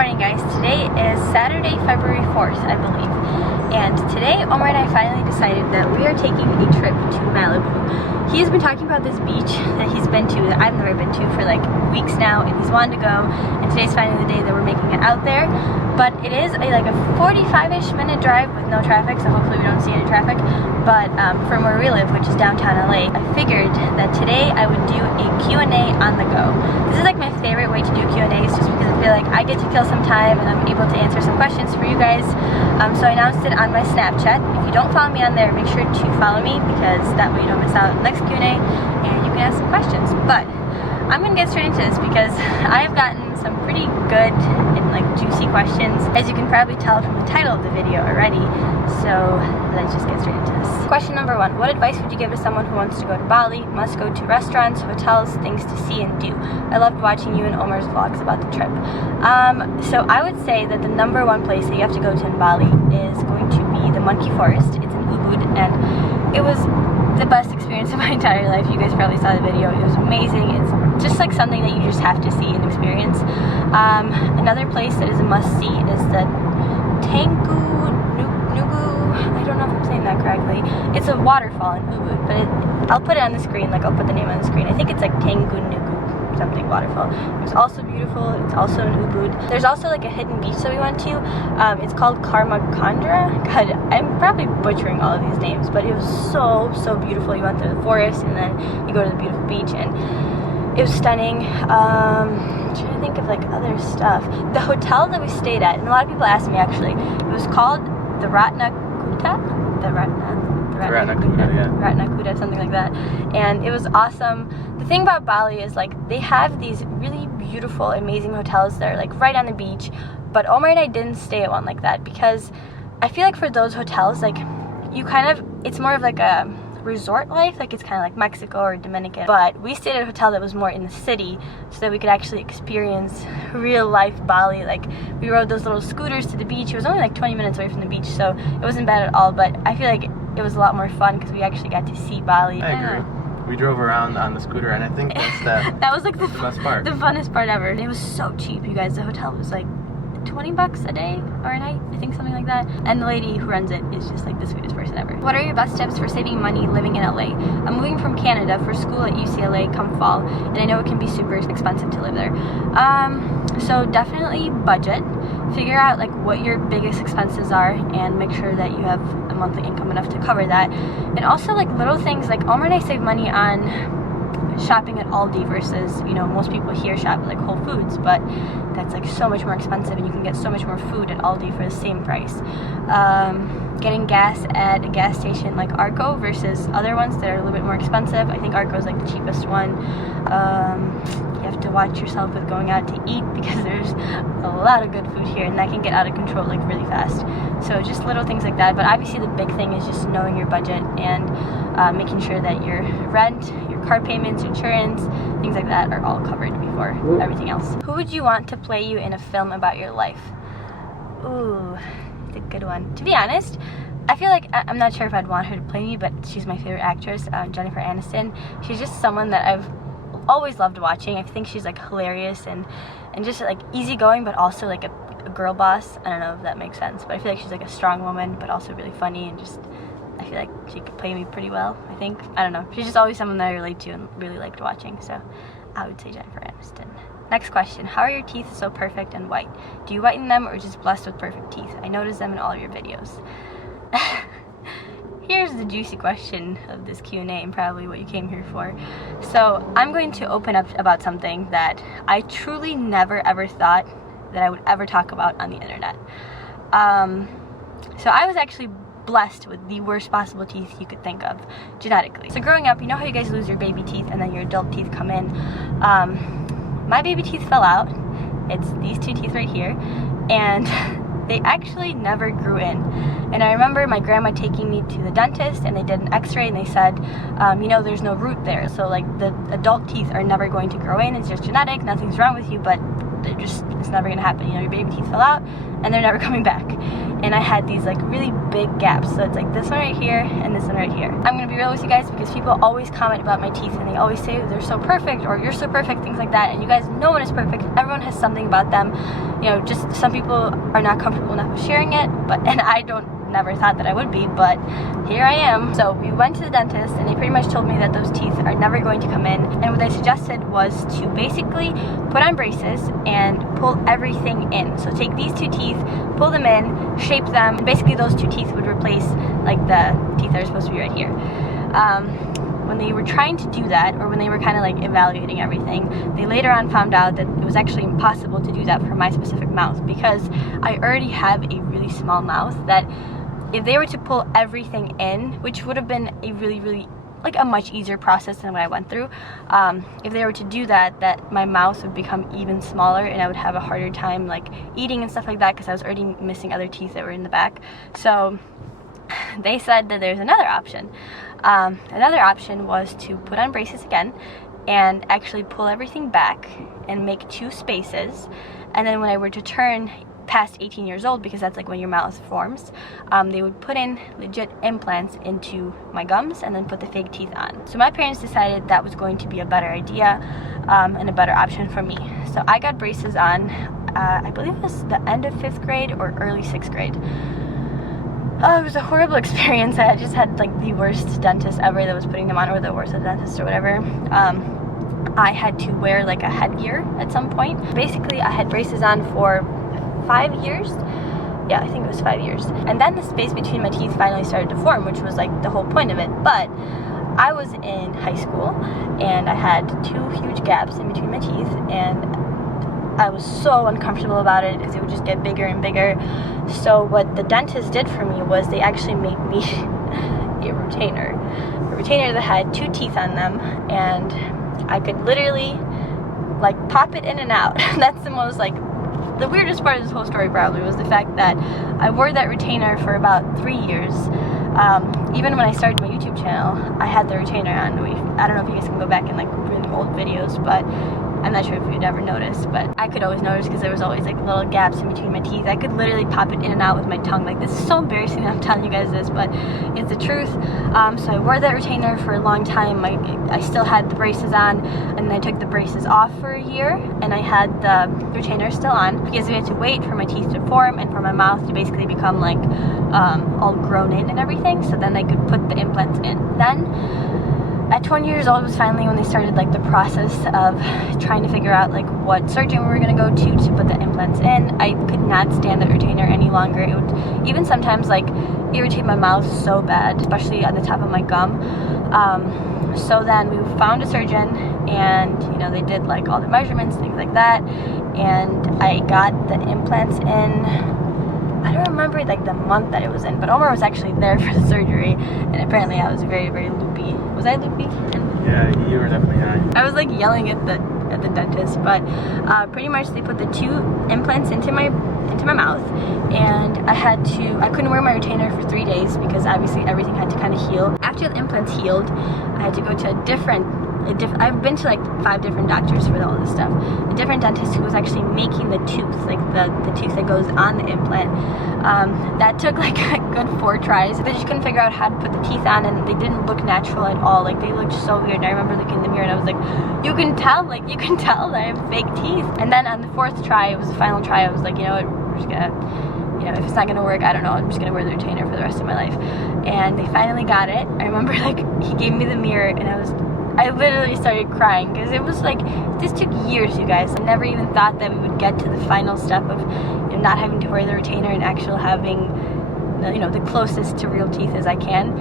morning, guys. Today is Saturday, February 4th, I believe. And today, Omar and I finally decided that we are taking a trip to Malibu. He has been talking about this beach that he's been to, that I've never been to for like weeks now, and he's wanted to go. And today's finally the day that we're making it out there. But it is like a 45-ish minute drive with no traffic, so hopefully we don't see any traffic. But from where we live, which is downtown LA, I figured that today I would do a Q&A on the go. This is like my favorite way to do Q&As, just because I feel like I get to kill some time and I'm able to answer some questions for you guys. So I announced it on my Snapchat. If you don't follow me on there, make sure to follow me, because that way you don't miss out on the next Q&A and you can ask some questions. But I'm gonna get straight into this because I have gotten some pretty good and like juicy questions, as you can probably tell from the title of the video already. So let's just get straight into this. Question number 1: what advice would you give to someone who wants to go to Bali, must go to restaurants, hotels, things to see and do? I loved watching you and Omar's vlogs about the trip. So I would say that the number 1 place that you have to go to in Bali is going to be the Monkey Forest. It's in Ubud, and it was the best experience of my entire life. You guys probably saw the video. It was amazing. It's just like something that you just have to see and experience. Another place that is a must-see is the I don't know if I'm saying that correctly. It's a waterfall in Ubud, but I'll put it on the screen, like I'll put the name on the screen. I think it's like Tengunugu something waterfall. It's also beautiful. It's also in Ubud. There's also like a hidden beach that we went to. It's called Karmakandra. God, I'm probably butchering all of these names, but it was so beautiful. You went through the forest and then you go to the beautiful beach, and it was stunning. I'm trying to think of like other stuff. The hotel that we stayed at, and a lot of people asked me actually, it was called the Ratnakuda, something like that. And it was awesome. The thing about Bali is like they have these really beautiful, amazing hotels that are like right on the beach. But Omar and I didn't stay at one like that, because I feel like for those hotels, like you kind of, it's more of like a resort life, like it's kind of like Mexico or Dominican. But we stayed at a hotel that was more in the city, so that we could actually experience real life Bali. Like we rode those little scooters to the beach. It was only like 20 minutes away from the beach, so it wasn't bad at all. But I feel like it was a lot more fun because we actually got to see Bali. I agree. We drove around on the scooter, and I think that's that was like the best part. The funnest part ever. It was so cheap, you guys. The hotel was like $20 a day or a night, I think, something like that. And the lady who runs it is just like the sweetest person ever. What are your best tips for saving money living in LA? I'm moving from Canada for school at UCLA come fall, and I know it can be super expensive to live there. So definitely budget. Figure out like what your biggest expenses are and make sure that you have a monthly income enough to cover that. And also like little things, like Omar and I save money on shopping at Aldi versus, you know, most people here shop at like Whole Foods, but that's like so much more expensive, and you can get so much more food at Aldi for the same price. Getting gas at a gas station like Arco versus other ones that are a little bit more expensive. I think Arco is like the cheapest one. You have to watch yourself with going out to eat, because there's a lot of good food here, and that can get out of control like really fast. So just little things like that. But obviously the big thing is just knowing your budget and making sure that your rent, your car payments, insurance, things like that are all covered before everything else. Who would you want to play you in a film about your life? Ooh, it's a good one. To be honest, I feel like, I'm not sure if I'd want her to play me, but she's my favorite actress, Jennifer Aniston. She's just someone that I've always loved watching. I think she's like hilarious and just like easygoing, but also like a girl boss. I don't know if that makes sense, but I feel like she's like a strong woman, but also really funny, and just, I feel like she could play me pretty well, I think. I don't know. She's just always someone that I relate to and really liked watching, so I would say Jennifer Aniston. Next question: how are your teeth so perfect and white? Do you whiten them or just blessed with perfect teeth? I notice them in all your videos. Here's the juicy question of this Q&A, and probably what you came here for. So I'm going to open up about something that I truly never ever thought that I would ever talk about on the internet. So I was actually blessed with the worst possible teeth you could think of, genetically. So growing up, you know how you guys lose your baby teeth and then your adult teeth come in? My baby teeth fell out. It's these 2 teeth right here, and they actually never grew in. And I remember my grandma taking me to the dentist, and they did an x-ray, and they said, you know, there's no root there, so like the adult teeth are never going to grow in. It's just genetic, nothing's wrong with you, but it's never gonna happen. You know, your baby teeth fell out and they're never coming back. And I had these like really big gaps, so it's like this one right here and this one right here. I'm gonna be real with you guys because people always comment about my teeth and they always say they're so perfect or you're so perfect, things like that. And you guys, no one is perfect. Everyone has something about them. You know, just some people are not comfortable enough with sharing it, and I never thought that I would be, but here I am. So we went to the dentist and they pretty much told me that those teeth are never going to come in, and what they suggested was to basically put on braces and pull everything in. So take these two teeth, pull them in, shape them, and basically those two teeth would replace like the teeth that are supposed to be right here. When they were trying to do that, or when they were kind of like evaluating everything, they later on found out that it was actually impossible to do that for my specific mouth, because I already have a really small mouth that if they were to pull everything in, which would have been a really like a much easier process than what I went through, if they were to do that my mouth would become even smaller and I would have a harder time like eating and stuff like that, because I was already missing other teeth that were in the back. So they said that there's another option. Another option was to put on braces again and actually pull everything back and make 2 spaces, and then when I were to turn past 18 years old, because that's like when your mouth forms, they would put in legit implants into my gums and then put the fake teeth on. So my parents decided that was going to be a better idea and a better option for me. So I got braces on, I believe it was the end of 5th grade or early 6th grade. It was a horrible experience. I just had like the worst dentist ever that was putting them on, or the worst dentist or whatever. I had to wear like a headgear at some point. Basically, I had braces on for 5 years. Yeah, I think it was 5 years. And then the space between my teeth finally started to form, which was like the whole point of it. But I was in high school and I had 2 huge gaps in between my teeth, and I was so uncomfortable about it because it would just get bigger and bigger. So what the dentist did for me was they actually made me a retainer that had 2 teeth on them, and I could literally like pop it in and out. That's the most like the weirdest part of this whole story probably was the fact that I wore that retainer for about 3 years. Even when I started my YouTube channel, I had the retainer on. I don't know if you guys can go back and like really old videos, but I'm not sure if you'd ever noticed, but I could always notice because there was always like little gaps in between my teeth. I could literally pop it in and out with my tongue. Like, this is so embarrassing that I'm telling you guys this, but it's the truth. So I wore that retainer for a long time. I still had the braces on, and then I took the braces off for a year, and I had the retainer still on because we had to wait for my teeth to form and for my mouth to basically become like all grown in and everything, so then I could put the implants in. Then at 20 years old was finally when they started like the process of trying to figure out like what surgeon we were going to go to put the implants in. I could not stand the retainer any longer. It would even sometimes like irritate my mouth so bad, especially on the top of my gum. So then we found a surgeon, and you know, they did like all the measurements, things like that, and I got the implants in. I don't remember like the month that it was in, but Omar was actually there for the surgery, and apparently I was very loopy. Was I loopy? Yeah, you were definitely high. I was like yelling at the dentist, but pretty much they put the 2 implants into my mouth, and I couldn't wear my retainer for 3 days because obviously everything had to kind of heal. After the implants healed, I had to go to a different I've been to like 5 different doctors for all this stuff. A different dentist who was actually making the tooth, like the tooth that goes on the implant. That took like a good 4 tries. They just couldn't figure out how to put the teeth on, and they didn't look natural at all. Like, they looked so weird. And I remember looking in the mirror and I was like, you can tell that I have fake teeth. And then on the 4th try, it was the final try, I was like, you know what, we're just gonna, you know, if it's not gonna work, I don't know, I'm just gonna wear the retainer for the rest of my life. And they finally got it. I remember like he gave me the mirror, and I literally started crying because it was like, this took years, you guys. I never even thought that we would get to the final step of, you know, not having to wear the retainer and actually having, you know, the closest to real teeth as I can.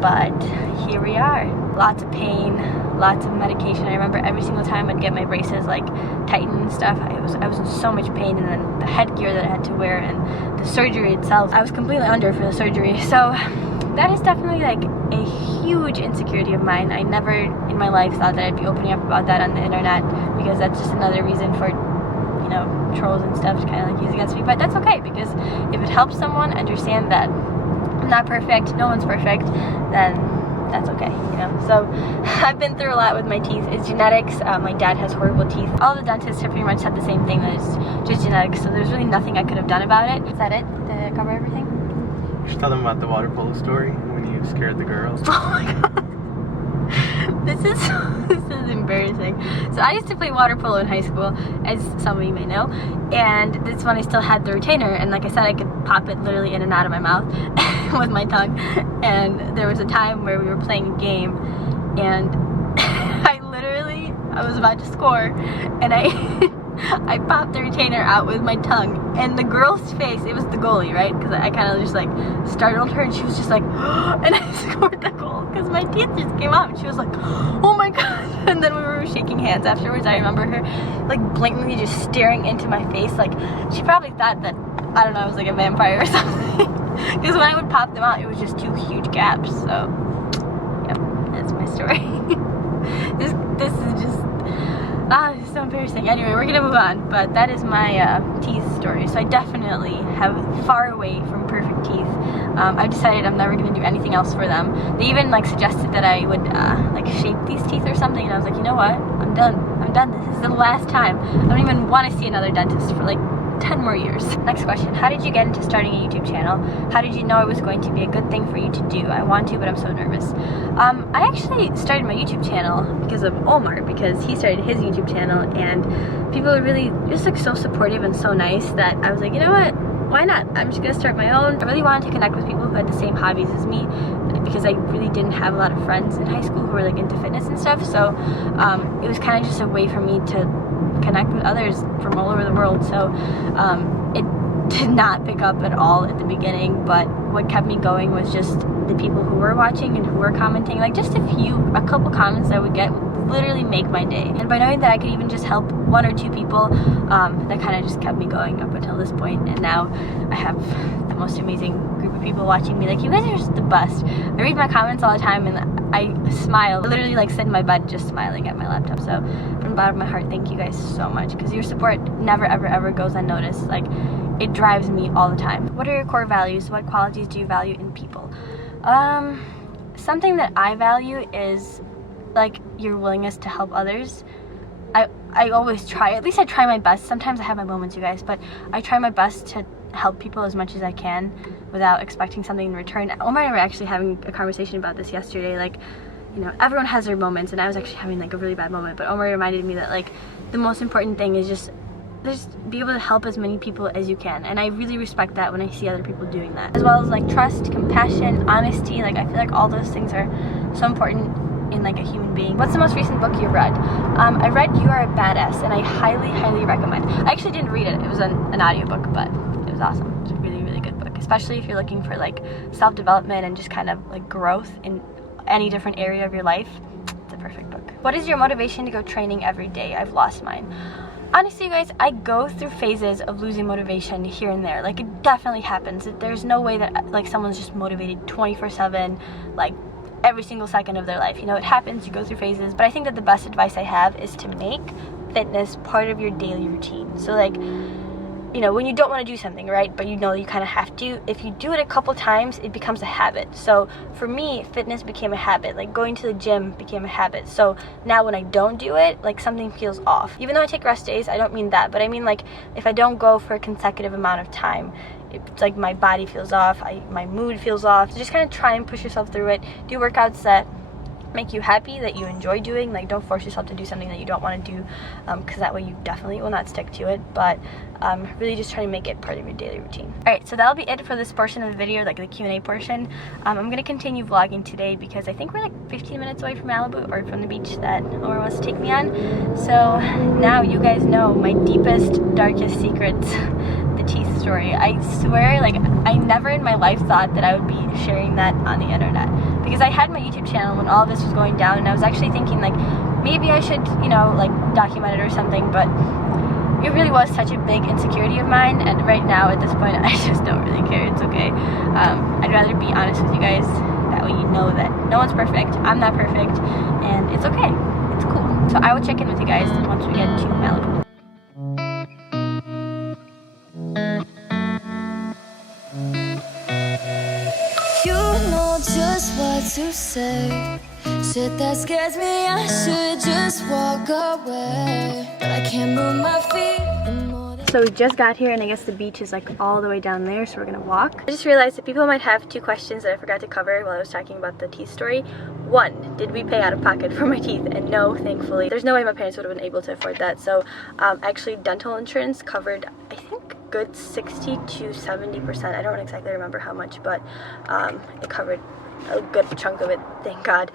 But here we are. Lots of pain, lots of medication. I remember every single time I'd get my braces like tightened and stuff, I was in so much pain, and then the headgear that I had to wear and the surgery itself, I was completely under for the surgery. So that is definitely like a huge insecurity of mine. I never in my life thought that I'd be opening up about that on the internet, because that's just another reason for, you know, trolls and stuff to kind of like use against me. But that's okay, because if it helps someone understand that I'm not perfect, no one's perfect, then that's okay, you know. So I've been through a lot with my teeth. It's genetics. My dad has horrible teeth. All the dentists have pretty much said the same thing, that it's just genetics. So there's really nothing I could have done about it. Is that it? Did I cover everything? Just tell them about the water polo story when you scared the girls. Oh my god. This is embarrassing. So I used to play water polo in high school, as some of you may know, and this one I still had the retainer, and like I said, I could pop it literally in and out of my mouth with my tongue. And there was a time where we were playing a game, and I was about to score, and I popped the retainer out with my tongue, and the girl's face, it was the goalie, right? Because I kind of just like startled her, and she was just like, and I scored the goal because my teeth just came out, and she was like, oh my god. And then we were shaking hands afterwards. I remember her like blatantly just staring into my face, like she probably thought that, I don't know, I was like a vampire or something. Because when I would pop them out, it was just two huge gaps. So yeah, that's my story. This is just it's so embarrassing. Anyway, we're gonna move on, but that is my teeth story. So I definitely have far away from perfect teeth. I've decided I'm never gonna do anything else for them. They even like suggested that I would like shape these teeth or something, and I was like, you know what? I'm done. This is the last time. I don't even want to see another dentist for like 10 more years. Next question. How did you get into starting a YouTube channel? How did you know it was going to be a good thing for you to do? I want to, but I'm so nervous. I actually started my YouTube channel because of Omar, because he started his YouTube channel, and people were really just like so supportive and so nice that I was like, you know what? Why not? I'm just gonna start my own. I really wanted to connect with people who had the same hobbies as me, because I really didn't have a lot of friends in high school who were like into fitness and stuff. So it was kind of just a way for me to connect with others from all over the world. So it did not pick up at all at the beginning, but what kept me going was just the people who were watching and who were commenting. Like just a couple comments I would get would literally make my day. And by knowing that I could even just help one or two people, that kind of just kept me going up until this point. And now I have the most amazing group of people watching me. Like, you guys are just the best. I read my comments all the time and I smile. I literally like sit in my bed just smiling at my laptop. So from the bottom of my heart, thank you guys so much, because your support never ever ever goes unnoticed. Like, it drives me all the time. What are your core values? What qualities do you value in people? Something that I value is like your willingness to help others. I always try, at least I try my best. Sometimes I have my moments, you guys, but I try my best to help people as much as I can without expecting something in return. Omar and I were actually having a conversation about this yesterday. Like, you know, everyone has their moments, and I was actually having like a really bad moment, but Omar reminded me that like the most important thing is just be able to help as many people as you can, and I really respect that when I see other people doing that. As well as like trust, compassion, honesty. Like, I feel like all those things are so important in like a human being. What's the most recent book you've read? I read You Are a Badass, and I highly, highly recommend. I actually didn't read it. It was an audiobook, but it was awesome. It's a really, really good book, especially if you're looking for like self-development and just kind of like growth in any different area of your life. It's a perfect book. What is your motivation to go training every day? I've lost mine. Honestly, you guys, I go through phases of losing motivation here and there. Like, it definitely happens. There's no way that like someone's just motivated 24/7, like every single second of their life. You know, it happens, you go through phases, but I think that the best advice I have is to make fitness part of your daily routine. So like, you know, when you don't want to do something, right, but you know you kind of have to, if you do it a couple times, it becomes a habit. So for me, fitness became a habit. Like, going to the gym became a habit. So now when I don't do it, like, something feels off. Even though I take rest days, I don't mean that, but I mean like if I don't go for a consecutive amount of time, it's like my body feels off, my mood feels off. So just kind of try and push yourself through it. Do workouts that make you happy, that you enjoy doing. Like, don't force yourself to do something that you don't want to do, because that way you definitely will not stick to it. But really just try to make it part of your daily routine. Alright, so that'll be it for this portion of the video, like the Q&A portion. I'm going to continue vlogging today because I think we're like 15 minutes away from Malibu, or from the beach that Omar wants to take me on. So now you guys know my deepest, darkest secrets, the teeth story. I swear, like, I never in my life thought that I would be sharing that on the internet, because I had my YouTube channel when all of this was going down, and I was actually thinking like maybe I should, you know, like document it or something, but it really was such a big insecurity of mine, and right now at this point I just don't really care. It's okay. I'd rather be honest with you guys, that way you know that no one's perfect, I'm not perfect, and it's okay, it's cool. So I will check in with you guys once we get to Malibu. You know just what's to say. Shit that scares me, I should just walk away. But I can't move my feet. So we just got here and I guess the beach is like all the way down there, so we're gonna walk. I just realized that people might have two questions that I forgot to cover while I was talking about the teeth story. One, did we pay out of pocket for my teeth? And no, thankfully. There's no way my parents would have been able to afford that. So actually dental insurance covered, I think, good 60 to 70%. I don't exactly remember how much, but it covered a good chunk of it, thank God.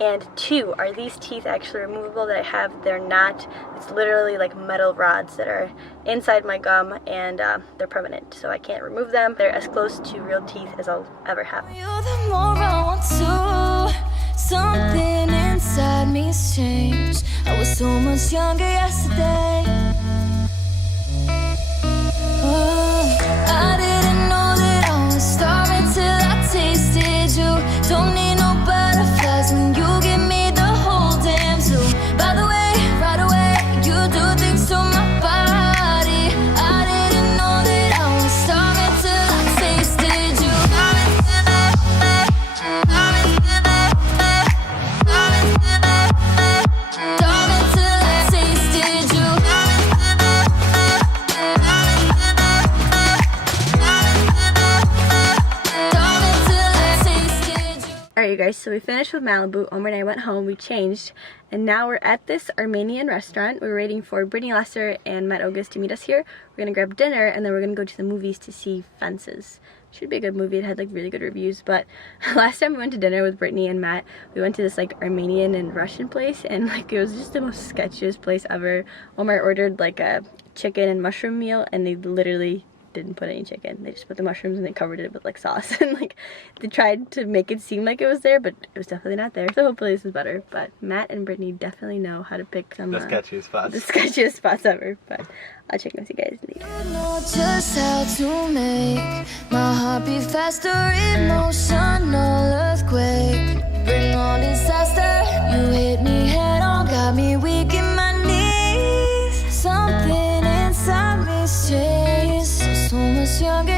And two, are these teeth actually removable that I have? They're not. It's literally like metal rods that are inside my gum, and they're permanent, so I can't remove them. They're as close to real teeth as I'll ever have. The more I want to, something inside me's changed. I was so much younger yesterday. Oh, I didn't know that I was starving till I tasted you. Don't need no butterflies when you give me the whole damn zoo. By the way, right away, you do things to my body. I didn't know that I was starving till I tasted you. Starving till I tasted you. Alright you guys, so we finished with Malibu. Omar and I went home, we changed, and now we're at this Armenian restaurant. We're waiting for Brittany Lester and Matt Ogus to meet us here. We're gonna grab dinner and then we're gonna go to the movies to see Fences. Should be a good movie. It had like really good reviews, but last time we went to dinner with Brittany and Matt, we went to this like Armenian and Russian place, and like it was just the most sketchiest place ever. Omar ordered like a chicken and mushroom meal, and they literally didn't put any chicken. They just put the mushrooms and they covered it with like sauce, and like they tried to make it seem like it was there, but it was definitely not there. So hopefully this is better. But Matt and Brittany definitely know how to pick some The sketchiest spots. the sketchiest spots ever. But I'll check with you guys later. You know just how to make my heart beat faster, emotional earthquake. Bring on disaster. You hit me head on, got me weak in my knees. Something inside me's changed. So much younger